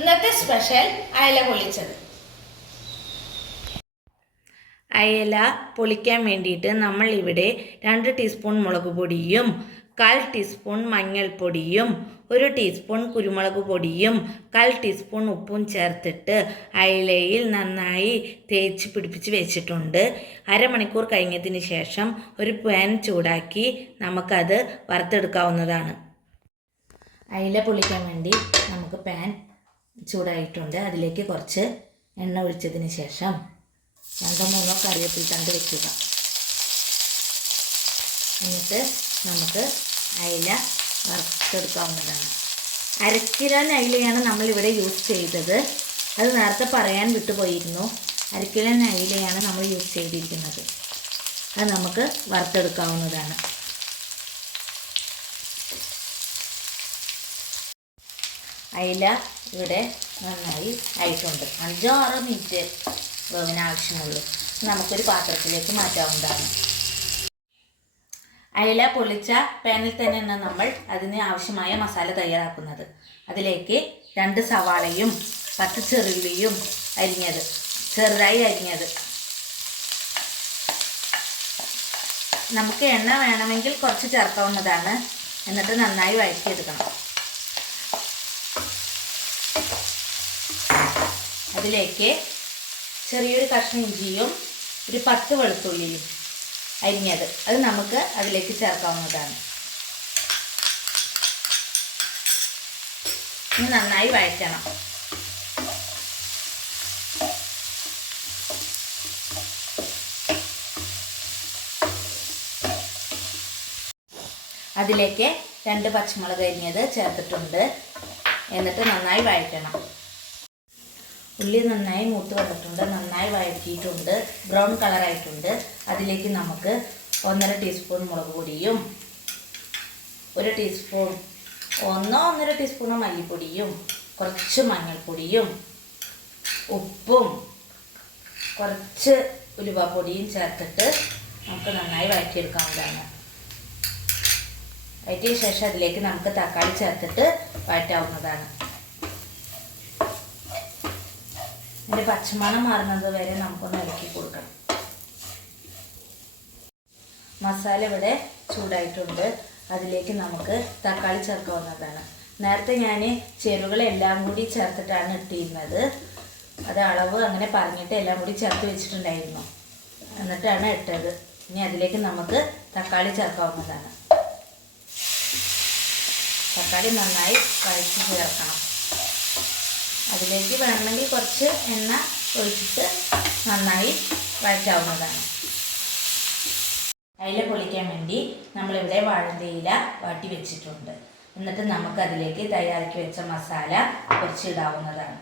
ഇന്നത്തെ സ്പെഷ്യൽ അയല പൊള്ളിച്ചത്. അയല പൊളിക്കാൻ വേണ്ടിയിട്ട് നമ്മൾ ഇവിടെ 2 ടീസ്പൂൺ മുളക് പൊടിയും 1/4 ടീസ്പൂൺ മഞ്ഞൾപ്പൊടിയും 1 ടീസ്പൂൺ കുരുമുളക് പൊടിയും 1/4 ടീസ്പൂൺ ഉപ്പും ചേർത്തിട്ട് അയലയിൽ നന്നായി തേച്ച് പിടിപ്പിച്ച് വെച്ചിട്ടുണ്ട്. അരമണിക്കൂർ കഴിഞ്ഞതിന് ശേഷം ഒരു പാൻ ചൂടാക്കി നമുക്കത് വറുത്തെടുക്കാവുന്നതാണ്. അയല പൊള്ളിക്കാൻ വേണ്ടി നമുക്ക് പാൻ ചൂടായിട്ടുണ്ട്. അതിലേക്ക് കുറച്ച് എണ്ണ ഒഴിച്ചതിന് ശേഷം 2-3 കറിവേപ്പില തണ്ട് വെക്കുക. എന്നിട്ട് നമുക്ക് അയല വറുത്തെടുക്കാവുന്നതാണ്. 1/2 കിലോ അയലയാണ് നമ്മളിവിടെ യൂസ് ചെയ്തത്. അത് നേരത്തെ പറയാൻ വിട്ടുപോയിരുന്നു. 1/2 കിലോ അയലയാണ് നമ്മൾ യൂസ് ചെയ്തിരിക്കുന്നത്. അത് നമുക്ക് വറുത്തെടുക്കാവുന്നതാണ്. അയല ഇവിടെ നന്നായി ആയിട്ടുണ്ട്. 5-6 മിനിറ്റ് വേവിന് ആവശ്യമുള്ളൂ. നമുക്കൊരു പാത്രത്തിലേക്ക് മാറ്റാവുന്നതാണ്. അയല പൊള്ളിച്ച പാനിൽ തന്നെയാണ് നമ്മൾ അതിന് ആവശ്യമായ മസാല തയ്യാറാക്കുന്നത്. അതിലേക്ക് 2 സവാളയും 10 ചെറുള്ളിയും ചെറുതായി അരിഞ്ഞത്. നമുക്ക് എണ്ണ വേണമെങ്കിൽ കുറച്ച് ചേർക്കാവുന്നതാണ്. എന്നിട്ട് നന്നായി വഴറ്റിയെടുക്കണം. അതിലേക്ക് ചെറിയൊരു കഷ്ണം ഇഞ്ചിയും ഒരു 10 വെളുത്തുള്ളിയും അരിഞ്ഞത് അത് നമുക്ക് അതിലേക്ക് ചേർക്കാവുന്നതാണ്. ഇനി നന്നായി വഴറ്റണം. അതിലേക്ക് 2 പച്ചമുളക് അരിഞ്ഞത് ചേർത്തിട്ടുണ്ട്. എന്നിട്ട് നന്നായി വഴറ്റണം. ഉള്ളി നന്നായി മൂത്ത് വന്നിട്ടുണ്ട്. നന്നായി വഴറ്റിയിട്ടുണ്ട്. ബ്രൗൺ കളറായിട്ടുണ്ട്. അതിലേക്ക് നമുക്ക് 1.5 ടീസ്പൂൺ മുളക് പൊടിയും 1 ടീസ്പൂൺ മല്ലിപ്പൊടിയും കുറച്ച് മഞ്ഞൾപ്പൊടിയും ഉപ്പും കുറച്ച് ഉലുവപ്പൊടിയും ചേർത്തിട്ട് നമുക്ക് നന്നായി വഴറ്റിയെടുക്കാവുന്നതാണ്. വഴറ്റിയ ശേഷം അതിലേക്ക് നമുക്ക് തക്കാളി ചേർത്തിട്ട് വഴറ്റാവുന്നതാണ്. അതിൻ്റെ പച്ചമണം മാറുന്നത് വരെ നമുക്കൊന്ന് ഇളക്കി കൊടുക്കണം. മസാല ഇവിടെ ചൂടായിട്ടുണ്ട്. അതിലേക്ക് നമുക്ക് തക്കാളി ചേർക്കാവുന്നതാണ്. നേരത്തെ ഞാൻ ചേരുവകളെല്ലാം കൂടി ചേർത്തിട്ടാണ് ഇട്ടിരുന്നത്. അത് അളവ് അങ്ങനെ പറഞ്ഞിട്ട് എല്ലാം കൂടി ചേർത്ത് വെച്ചിട്ടുണ്ടായിരുന്നു. എന്നിട്ടാണ് ഇട്ടത്. ഇനി അതിലേക്ക് നമുക്ക് തക്കാളി ചേർക്കാവുന്നതാണ്. തക്കാളി നന്നായി വഴറ്റി ചേർക്കണം. അതിലേക്ക് വേണമെങ്കിൽ കുറച്ച് എണ്ണ ഒഴിച്ചിട്ട് നന്നായി വഴറ്റാവുന്നതാണ്. അയല പൊള്ളിക്കാൻ വേണ്ടി നമ്മളിവിടെ വാഴയില വാട്ടി വെച്ചിട്ടുണ്ട്. എന്നിട്ട് നമുക്കതിലേക്ക് തയ്യാറാക്കി വെച്ച മസാല കുറച്ച് ഇടാവുന്നതാണ്.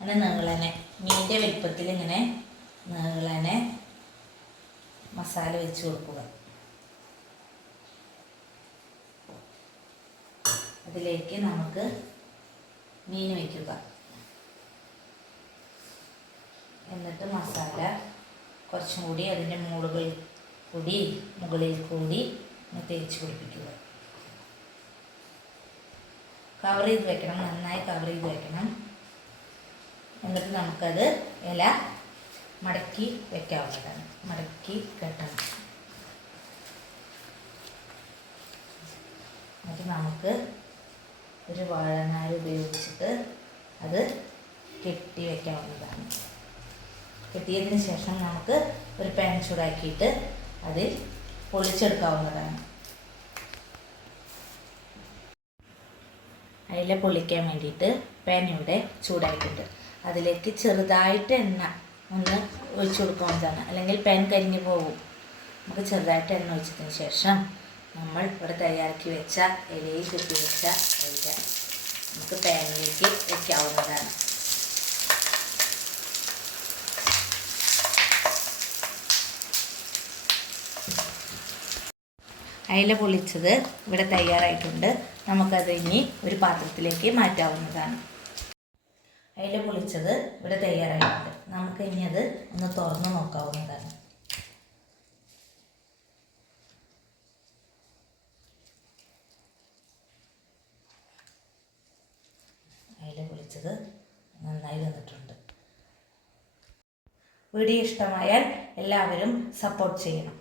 അങ്ങനെ നീളനെ മീനിൻ്റെ വലിപ്പത്തിൽ ഇങ്ങനെ നീളനെ മസാല വെച്ച് കൊടുക്കുക. അതിലേക്ക് നമുക്ക് മീൻ വയ്ക്കുക. എന്നിട്ട് മസാല കുറച്ചും കൂടി അതിൻ്റെ മുകളിൽ കൂടി തേച്ച് പിടിപ്പിക്കുക. കവർ ചെയ്ത് വെക്കണം. നന്നായി കവർ ചെയ്ത് വെക്കണം. എന്നിട്ട് നമുക്കത് ഇല മടക്കി വെക്കാവുന്നതാണ്. മടക്കി കെട്ടണം. എന്നിട്ട് നമുക്ക് ഒരു വാഴനാര് ഉപയോഗിച്ചിട്ട് അത് കെട്ടി വെക്കാവുന്നതാണ്. കെട്ടിയതിന് ശേഷം നമുക്ക് ഒരു പാൻ ചൂടാക്കിയിട്ട് അതിൽ പൊള്ളിച്ചെടുക്കാവുന്നതാണ്. അയല പൊള്ളിക്കാൻ വേണ്ടിയിട്ട് പാൻ ഇവിടെ ചൂടായിട്ടുണ്ട്. അതിലേക്ക് ചെറുതായിട്ട് എണ്ണ ഒന്ന് ഒഴിച്ചു കൊടുക്കാവുന്നതാണ്. അല്ലെങ്കിൽ പാൻ കരിഞ്ഞു പോകും. നമുക്ക് ചെറുതായിട്ട് എണ്ണ ഒഴിച്ചതിന് ശേഷം നമ്മൾ ഇവിടെ തയ്യാറാക്കി വെച്ച ഇലയിൽ കെട്ടി വെച്ച അയല നമുക്ക് പാനിലേക്ക് വയ്ക്കാവുന്നതാണ്. അയല പൊള്ളിച്ചത് ഇവിടെ തയ്യാറായിട്ടുണ്ട്. നമുക്കത് ഇനി ഒരു പാത്രത്തിലേക്ക് മാറ്റാവുന്നതാണ്. അയല പൊള്ളിച്ചത് ഇവിടെ തയ്യാറായിട്ടുണ്ട്. നമുക്ക് ഇനി അത് ഒന്ന് തുറന്ന് നോക്കാവുന്നതാണ്. അയല പൊള്ളിച്ചത് പൊട്ടിച്ചത്. നന്നായി വന്നിട്ടുണ്ട്. വീഡിയോ ഇഷ്ടമായാൽ എല്ലാവരും സപ്പോർട്ട് ചെയ്യണം.